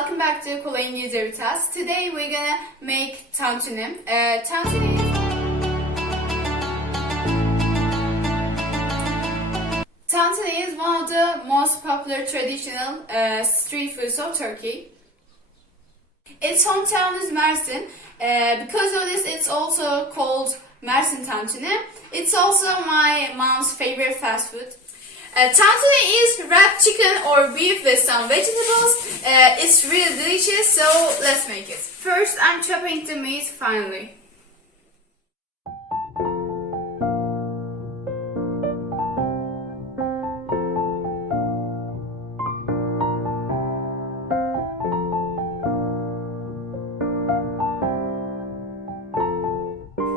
welcome back to Kolay İngilizce with us. Today we're gonna make tantuni. Tantuni is one of the most popular traditional street foods of Turkey. Its hometown is Mersin. Because of this, it's also called Mersin tantuni. It's also my mom's favorite fast food. Tantuni is wrapped chicken or beef with some vegetables. It's really delicious, so let's make it. First, I'm chopping the meat finely.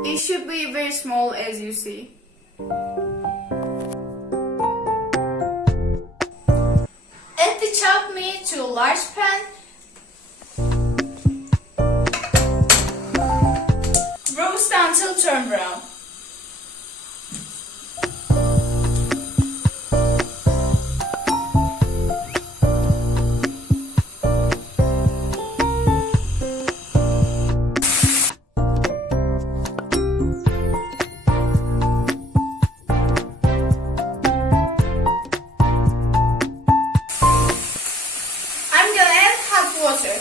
It should be very small, as you see. Add the chopped meat to a large pan. Roast until turn brown. Water.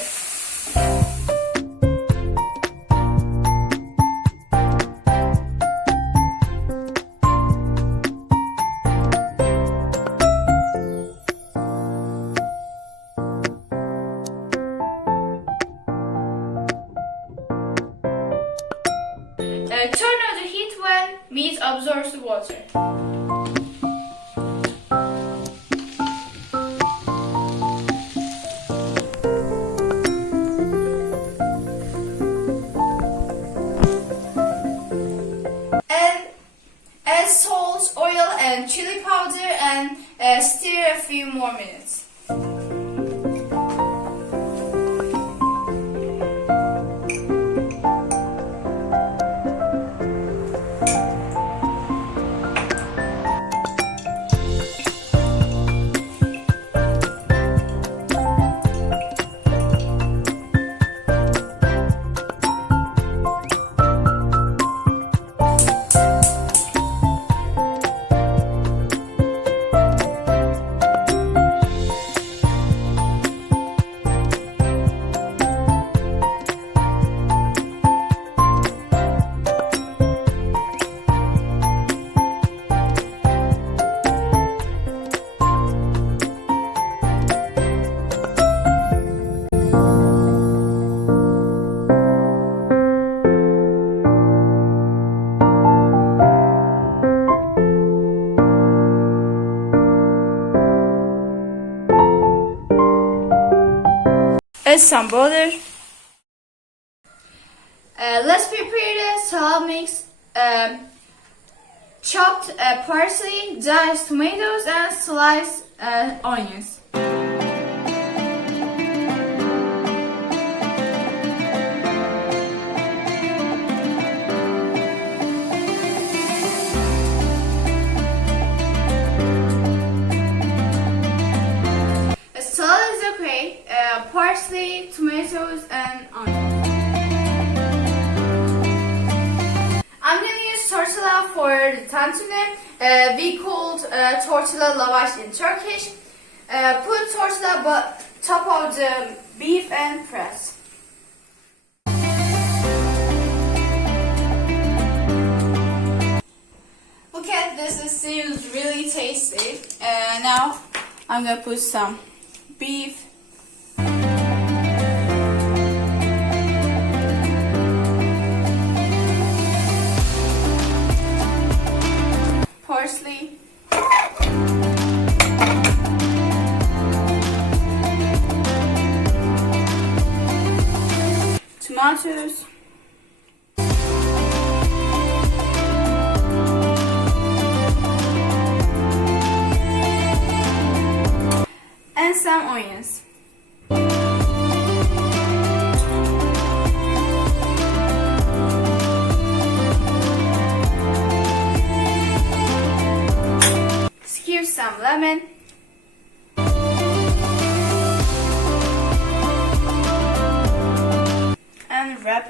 Turn on the heat when meat absorbs the water. Add salt, oil and chili powder and stir a few more minutes. Add some butter. Let's prepare the salad mix. Chopped parsley, diced tomatoes, and sliced onions. Salad is okay. Parsley, tomatoes, and onions. I'm gonna use tortilla for the tantuni. We called tortilla lavash in Turkish. Put tortilla top of the beef and press. Look at this, it seems really tasty. Now I'm gonna put some beef. Parsley. Tomatoes. And some onions. Squeeze some lemon.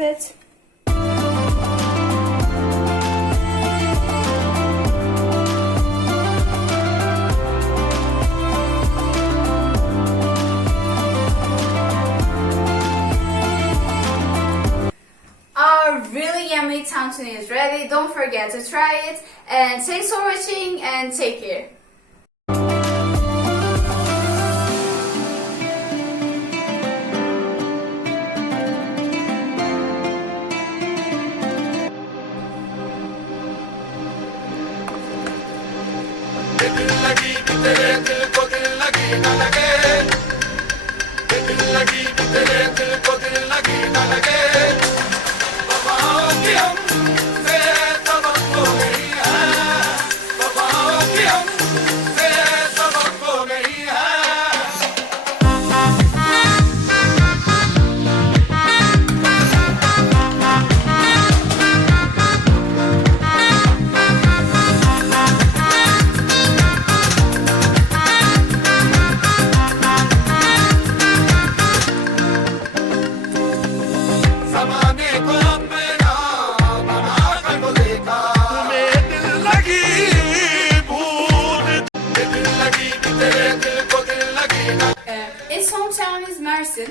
it. Our really yummy tantuni is ready. Don't forget to try it. And thanks for watching and take care. Its hometown is Mersin.